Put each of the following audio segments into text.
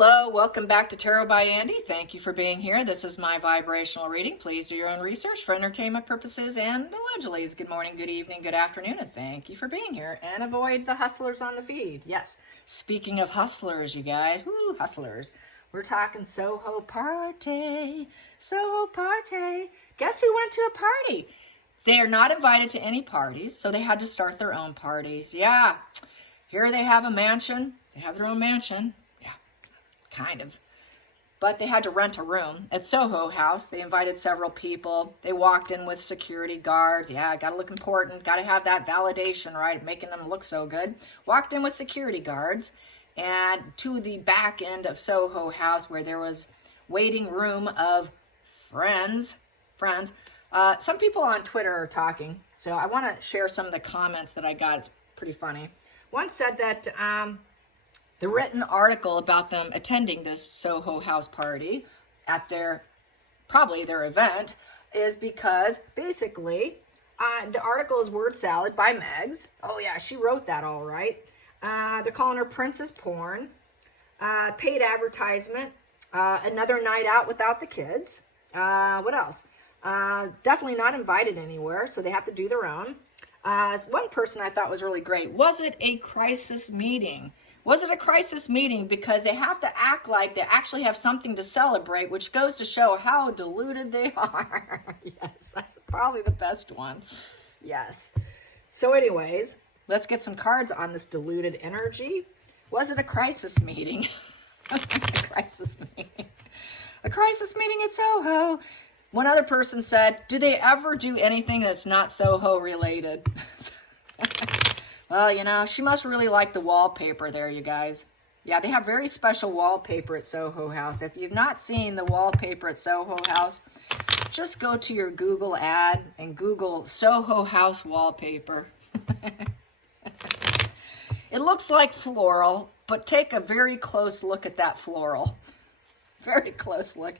Hello, welcome back to Tarot by Andy. Thank you for being here. This is my vibrational reading. Please do your own research for entertainment purposes and allegedly. Good morning, good evening, good afternoon, and thank you for being here. And avoid the hustlers on the feed. Yes, speaking of hustlers, you guys, woo, hustlers. We're talking Soho party. Soho party. Guess who went to a party? They are not invited to any parties, so they had to start their own parties. Yeah, here they have a mansion. They have their own mansion. Kind of. But they had to rent a room at Soho House. They invited several people. They walked in with security guards. Yeah, got to look important. Got to have that validation, right? Making them look so good. Walked in with security guards and to the back end of Soho House where there was waiting room of friends. Some people on Twitter are talking. So I want to share some of the comments that I got. It's pretty funny. One said that the written article about them attending this Soho House party at probably their event is because basically the article is word salad by Megs. Oh yeah, she wrote that all right. They're calling her Princess Porn, paid advertisement, another night out without the kids. What else? Definitely not invited anywhere, so they have to do their own. One person I thought was really great. Was it a crisis meeting? Was it a crisis meeting? Because they have to act like they actually have something to celebrate, which goes to show how deluded they are. Yes, that's probably the best one. Yes. So anyways, let's get some cards on this deluded energy. Was it a crisis meeting? A crisis meeting. A crisis meeting at Soho. One other person said, do they ever do anything that's not Soho related? Well, you know, she must really like the wallpaper there, you guys. Yeah, they have very special wallpaper at Soho House. If you've not seen the wallpaper at Soho House, just go to your Google ad and Google Soho House wallpaper. It looks like floral, but take a very close look at that floral. Very close look.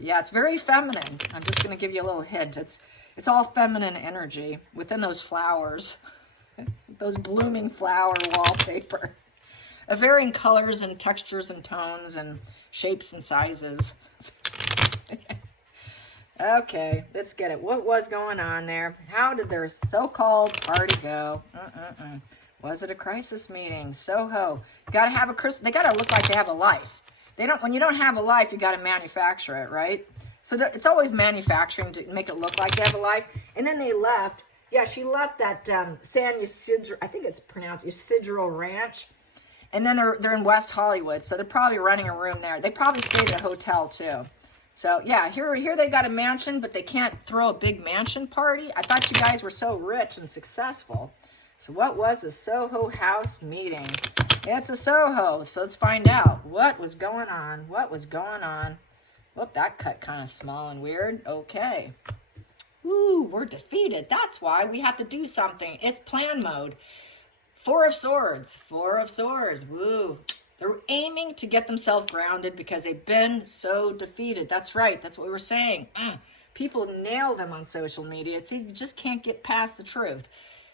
Yeah, it's very feminine. I'm just going to give you a little hint. It's all feminine energy within those flowers. Those blooming flower wallpaper of varying colors and textures and tones and shapes and sizes. Okay, let's get it. What was going on there? How did their so-called party go? Was it a crisis meeting? Soho. You gotta have they gotta look like they have a life. When you don't have a life, you gotta manufacture it, right? So it's always manufacturing to make it look like they have a life. And then they left. Yeah, she left that San Ysidro, I think it's pronounced Ysidro Ranch. And then they're in West Hollywood, so they're probably renting a room there. They probably stayed at a hotel too. So yeah, here they got a mansion, but they can't throw a big mansion party. I thought you guys were so rich and successful. So what was the Soho House meeting? It's a Soho, so let's find out what was going on. What was going on? Whoop, that cut kind of small and weird. Okay. Ooh, we're defeated. That's why we have to do something. It's plan mode. Four of Swords. Woo. They're aiming to get themselves grounded because they've been so defeated. That's right. That's what we were saying. People nail them on social media. See, you just can't get past the truth.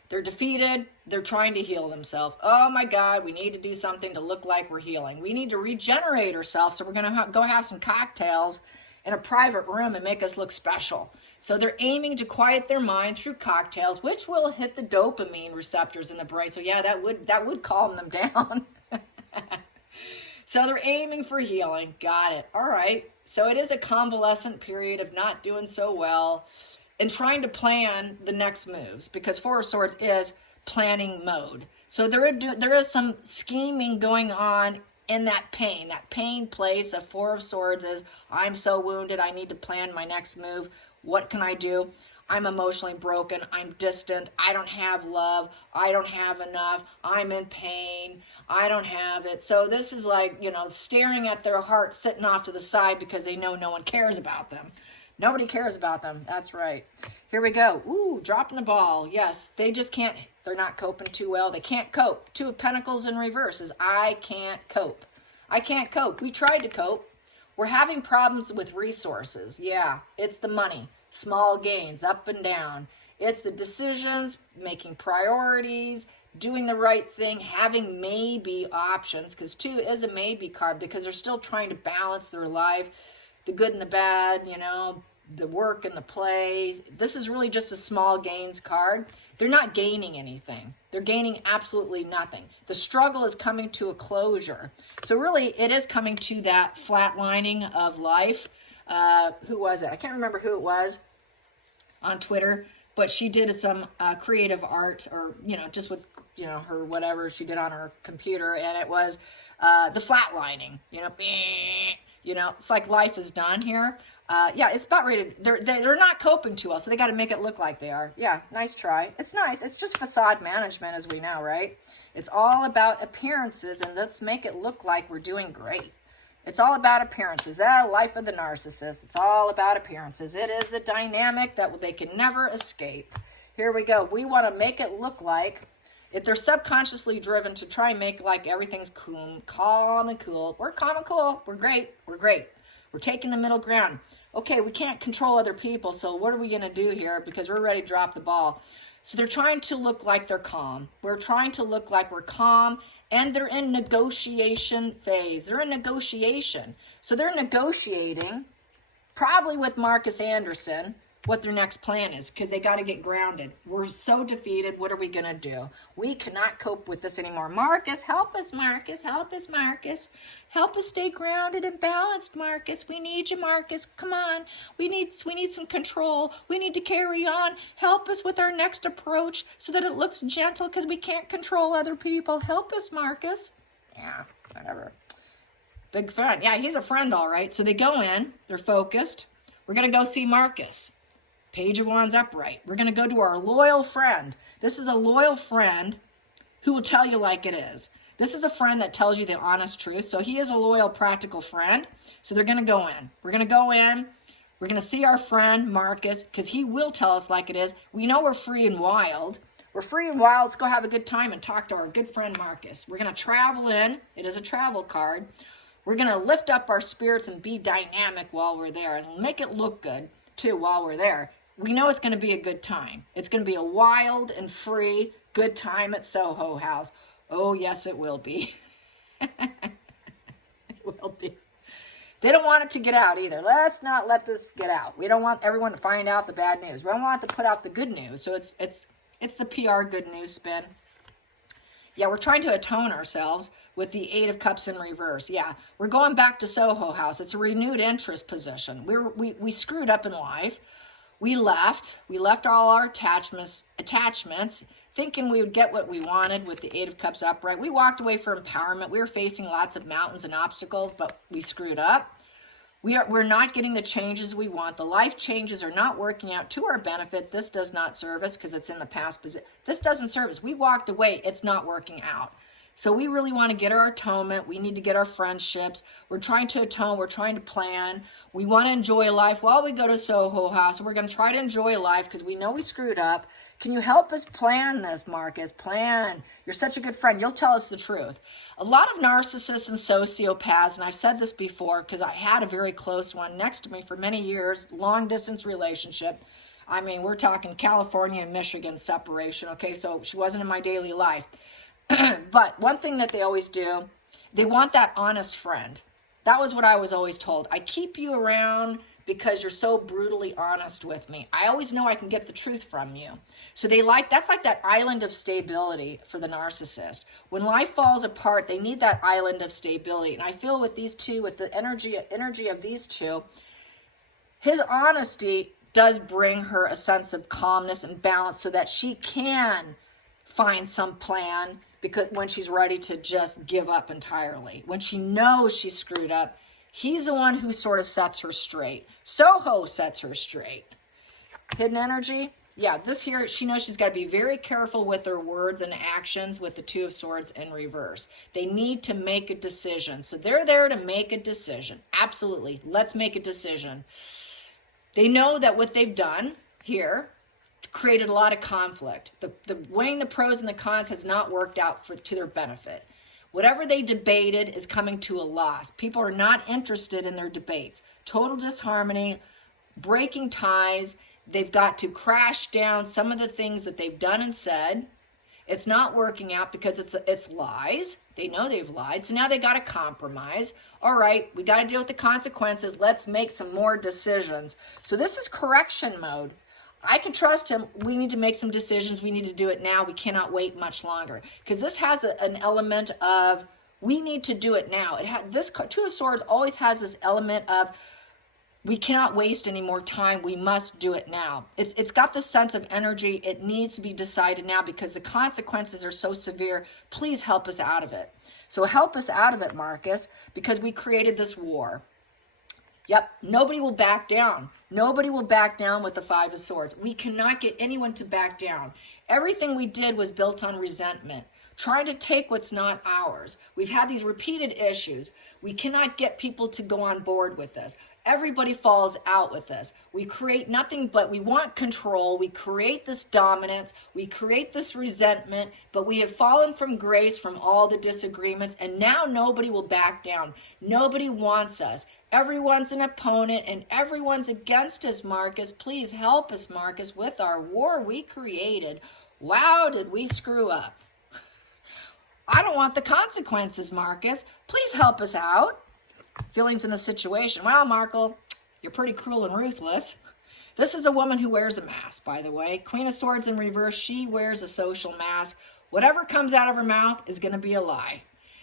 They're defeated. They're trying to heal themselves. Oh my God, we need to do something to look like we're healing. We need to regenerate ourselves. So we're going to go have some cocktails in a private room and make us look special. So they're aiming to quiet their mind through cocktails, which will hit the dopamine receptors in the brain. So yeah, that would calm them down. So they're aiming for healing. Got it. All right. So it is a convalescent period of not doing so well and trying to plan the next moves because Four of Swords is planning mode. So there is some scheming going on in that pain place of Four of Swords is, I'm so wounded, I need to plan my next move. What can I do? I'm emotionally broken. I'm distant. I don't have love. I don't have enough. I'm in pain. I don't have it. So this is like, you know, staring at their heart, sitting off to the side because they know no one cares about them. Nobody cares about them. That's right. Here we go. Ooh, dropping the ball. Yes, they just can't. They're not coping too well. They can't cope. Two of Pentacles in reverse is I can't cope. I can't cope. We tried to cope. We're having problems with resources. Yeah, it's the money. Small gains, up and down. It's the decisions, making priorities, doing the right thing, having maybe options, because 2 is a maybe card, because they're still trying to balance their life, the good and the bad, you know, the work and the play. This is really just a small gains card. They're not gaining anything. They're gaining absolutely nothing. The struggle is coming to a closure. So really, it is coming to that flatlining of life. Who was it? I can't remember who it was on Twitter, but she did some creative art, or, you know, just with, you know, her whatever she did on her computer, and it was the flatlining, you know, it's like life is done here. Yeah, it's about ready to, they're not coping too well, so they got to make it look like they are. Yeah, nice try. It's nice. It's just facade management, as we know, right? It's all about appearances, and let's make it look like we're doing great. It's all about appearances. That life of the narcissist. It's all about appearances. It is the dynamic that they can never escape. Here we go. We want to make it look like, if they're subconsciously driven to try and make like everything's cool, calm and cool. We're calm and cool. We're great. We're great. We're taking the middle ground. Okay, we can't control other people, so what are we going to do here? Because we're ready to drop the ball. So they're trying to look like they're calm. We're trying to look like we're calm, and they're in negotiation phase. They're in negotiation. So they're negotiating, probably with Marcus Anderson, what their next plan is, because they got to get grounded. We're so defeated. What are we going to do? We cannot cope with this anymore. Marcus, help us, Marcus. Help us, Marcus. Help us stay grounded and balanced, Marcus. We need you, Marcus. Come on. We need some control. We need to carry on. Help us with our next approach so that it looks gentle, because we can't control other people. Help us, Marcus. Yeah, whatever. Big friend. Yeah, he's a friend, all right. So they go in. They're focused. We're going to go see Marcus. Page of Wands upright. We're going to go to our loyal friend. This is a loyal friend who will tell you like it is. This is a friend that tells you the honest truth. So he is a loyal, practical friend. So they're going to go in. We're going to go in. We're going to see our friend Marcus, because he will tell us like it is. We know we're free and wild. We're free and wild. Let's go have a good time and talk to our good friend Marcus. We're going to travel in. It is a travel card. We're going to lift up our spirits and be dynamic while we're there, and make it look good too while we're there. We know it's going to be a good time. It's going to be a wild and free good time at Soho House. Oh, yes, it will be. It will be. They don't want it to get out either. Let's not let this get out. We don't want everyone to find out the bad news. We don't want to put out the good news. So it's the PR good news spin. Yeah, we're trying to atone ourselves with the 8 of Cups in reverse. Yeah, we're going back to Soho House. It's a renewed interest position. We screwed up in life. We left all our attachments, thinking we would get what we wanted with the 8 of Cups upright. We walked away for empowerment. We were facing lots of mountains and obstacles, but we screwed up. We're not getting the changes we want. The life changes are not working out to our benefit. This does not serve us, because it's in the past position. This doesn't serve us. We walked away. It's not working out. So we really want to get our atonement. We need to get our friendships. We're trying to atone. We're trying to plan. We want to enjoy life while we go to Soho House. And we're going to try to enjoy life, because we know we screwed up. Can you help us plan this, Marcus? Plan. You're such a good friend. You'll tell us the truth. A lot of narcissists and sociopaths, and I've said this before because I had a very close one next to me for many years, long-distance relationship. I mean, we're talking California and Michigan separation, okay? So she wasn't in my daily life. But one thing that they always do, they want that honest friend. That was what I was always told. I keep you around because you're so brutally honest with me. I always know I can get the truth from you. So that's like that island of stability for the narcissist. When life falls apart, they need that island of stability. And I feel with these two, with the energy of these two, his honesty does bring her a sense of calmness and balance, so that she can find some plan, because when she's ready to just give up entirely, when she knows she's screwed up, he's the one who sort of sets her straight. Soho sets her straight. Hidden energy. Yeah, this here, she knows she's got to be very careful with her words and actions with the 2 of Swords in reverse. They need to make a decision. So they're there to make a decision. Absolutely. Let's make a decision. They know that what they've done here created a lot of conflict. The weighing the pros and the cons has not worked out to their benefit. Whatever they debated is coming to a loss. People are not interested in their debates. Total disharmony, breaking ties. They've got to crash down some of the things that they've done and said. It's not working out because it's lies. They know they've lied. So now they got to compromise. All right, we got to deal with the consequences. Let's make some more decisions. So this is correction mode. I can trust him. We need to make some decisions. We need to do it now. We cannot wait much longer. Because this has an element of, we need to do it now. This Two of Swords always has this element of, we cannot waste any more time. We must do it now. It's got this sense of energy. It needs to be decided now because the consequences are so severe. Please help us out of it. So help us out of it, Marcus, because we created this war. Yep, nobody will back down. Nobody will back down with the Five of Swords. We cannot get anyone to back down. Everything we did was built on resentment, trying to take what's not ours. We've had these repeated issues. We cannot get people to go on board with this. Everybody falls out with this. We create nothing but we want control. We create this dominance. We create this resentment, but we have fallen from grace from all the disagreements, and now nobody will back down. Nobody wants us. Everyone's an opponent, and everyone's against us, Marcus. Please help us, Marcus, with our war we created. Wow, did we screw up. I don't want the consequences, Marcus. Please help us out. Feelings in the situation. Well, Markle, you're pretty cruel and ruthless. This is a woman who wears a mask, by the way. Queen of Swords in reverse. She wears a social mask. Whatever comes out of her mouth is going to be a lie.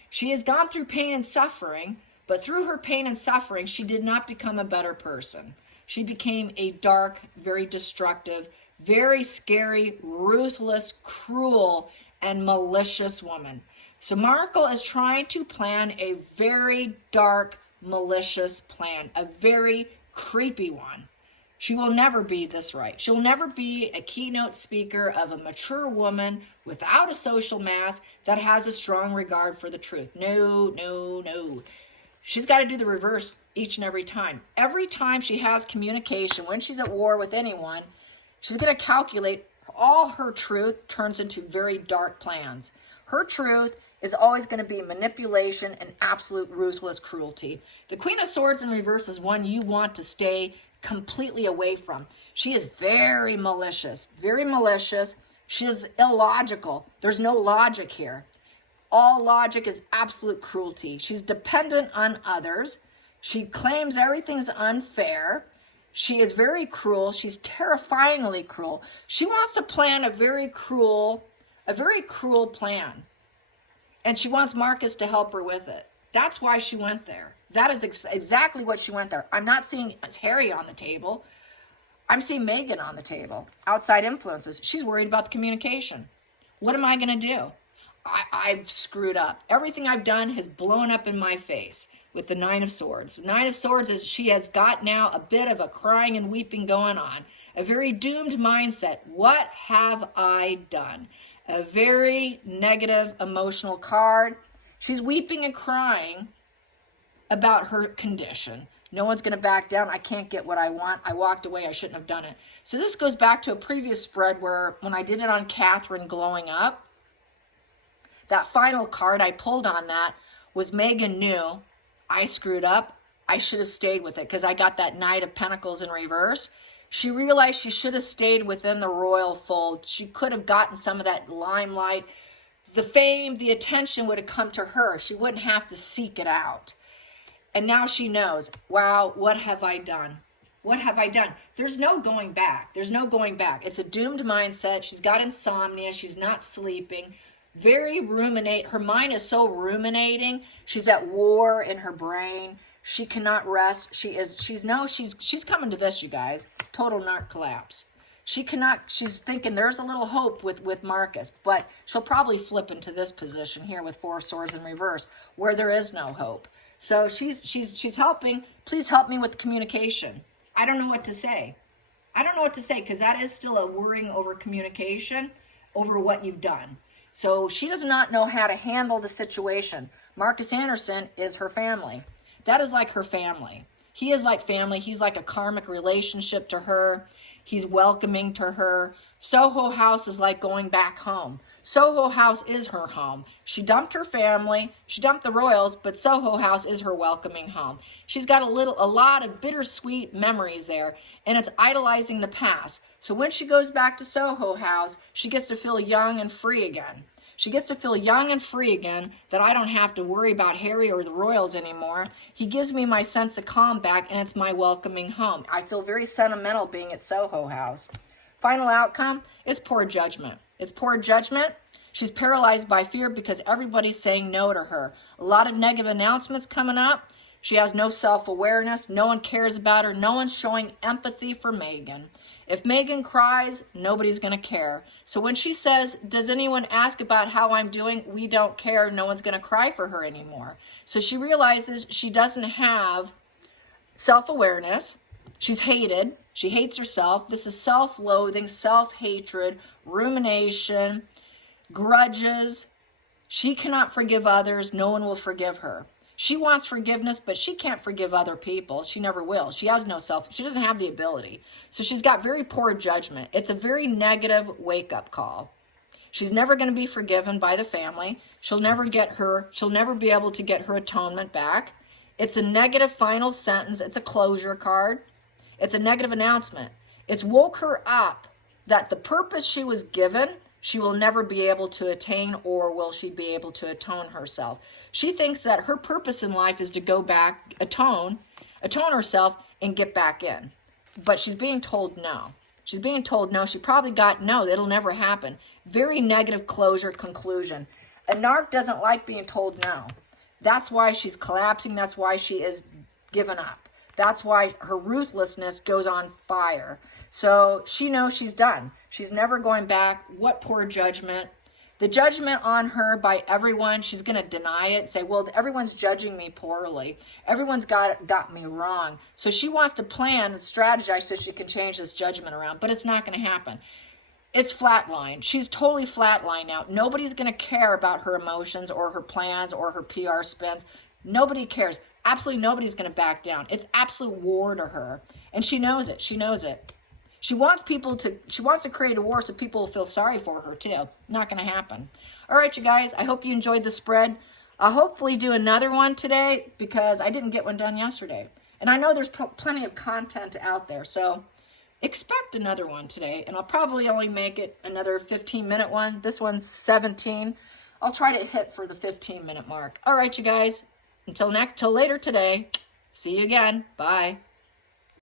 She has gone through pain and suffering, but through her pain and suffering, she did not become a better person. She became a dark, very destructive, very scary, ruthless, cruel, and malicious woman. So Markle is trying to plan a very dark, malicious plan, a very creepy one. She will never be this right. She'll never be a keynote speaker of a mature woman without a social mask that has a strong regard for the truth. No, no, no. She's got to do the reverse each and every time. Every time she has communication, when she's at war with anyone, she's going to calculate all her truth turns into very dark plans. Her truth is always going to be manipulation and absolute ruthless cruelty. The Queen of Swords in reverse is one you want to stay completely away from. She is very malicious, very malicious. She is illogical. There's no logic here. All logic is absolute cruelty. She's dependent on others. She claims everything's unfair. She is very cruel. She's terrifyingly cruel. She wants to plan a very cruel plan. And she wants Marcus to help her with it. That's why she went there. That is exactly what she went there. I'm not seeing Harry on the table. I'm seeing Megan on the table. Outside influences. She's worried about the communication. What am I going to do? I've screwed up. Everything I've done has blown up in my face with the Nine of Swords. Nine of Swords is she has got now a bit of a crying and weeping going on. A very doomed mindset. What have I done? A very negative emotional card. She's weeping and crying about her condition. No one's going to back down. I can't get what I want. I walked away. I shouldn't have done it. So this goes back to a previous spread where when I did it on Catherine glowing up, that final card I pulled on that was Megan knew I screwed up. I should have stayed with it because I got that Knight of Pentacles in reverse. She realized she should have stayed within the royal fold. She could have gotten some of that limelight. The fame, the attention would have come to her. She wouldn't have to seek it out. And now she knows, wow, what have I done? What have I done? There's no going back. There's no going back. It's a doomed mindset. She's got insomnia. She's not sleeping. Very ruminate. Her mind is so ruminating. She's at war in her brain. She cannot rest. She's coming to this, you guys. Total narc collapse. She's thinking there's a little hope with Marcus, but she'll probably flip into this position here with Four of Swords in reverse, where there is no hope. So she's helping. Please help me with communication. I don't know what to say. I don't know what to say because that is still a worrying over communication, over what you've done. So she does not know how to handle the situation. Marcus Anderson is her family. That is like her family. He is like family. He's like a karmic relationship to her. He's welcoming to her. Soho House is like going back home. Soho House is her home. She dumped her family, she dumped the royals, but Soho House is her welcoming home. She's got a lot of bittersweet memories there, and it's idolizing the past. So when she goes back to Soho House, she gets to feel young and free again. She gets to feel young and free again, that I don't have to worry about Harry or the royals anymore. He gives me my sense of calm back, and it's my welcoming home. I feel very sentimental being at Soho House. Final outcome, it's poor judgment. It's poor judgment. She's paralyzed by fear because everybody's saying no to her. A lot of negative announcements coming up. She has no self-awareness. No one cares about her. No one's showing empathy for Meghan. If Meghan cries, nobody's going to care. So when she says, does anyone ask about how I'm doing? We don't care. No one's going to cry for her anymore. So she realizes she doesn't have self-awareness. She's hated. She hates herself. This is self-loathing, self-hatred, rumination, grudges. She cannot forgive others. No one will forgive her. She wants forgiveness, but she can't forgive other people. She never will. She has no she doesn't have the ability. So she's got very poor judgment. It's a very negative wake-up call. She's never going to be forgiven by the family. She'll never be able to get her atonement back. It's a negative final sentence. It's a closure card. It's a negative announcement. It's woke her up that the purpose she was given, she will never be able to attain, or will she be able to atone herself. She thinks that her purpose in life is to go back, atone herself, and get back in. But she's being told no. She's being told no. She probably got no. That'll never happen. Very negative closure conclusion. A narc doesn't like being told no. That's why she's collapsing. That's why she is given up. That's why her ruthlessness goes on fire. So she knows she's done. She's never going back. What poor judgment. The judgment on her by everyone, she's going to deny it. Say, well, everyone's judging me poorly. Everyone's got me wrong. So she wants to plan and strategize so she can change this judgment around. But it's not going to happen. It's flatline. She's totally flatline now. Nobody's going to care about her emotions or her plans or her PR spins. Nobody cares. Absolutely nobody's going to back down. It's absolute war to her. And she knows it. She knows it. She wants to create a war so people will feel sorry for her too. Not going to happen. All right, you guys, I hope you enjoyed the spread. I'll hopefully do another one today because I didn't get one done yesterday. And I know there's plenty of content out there. So expect another one today. And I'll probably only make it another 15-minute one. This one's 17. I'll try to hit for the 15-minute mark. All right, you guys. Until later today. See you again. Bye.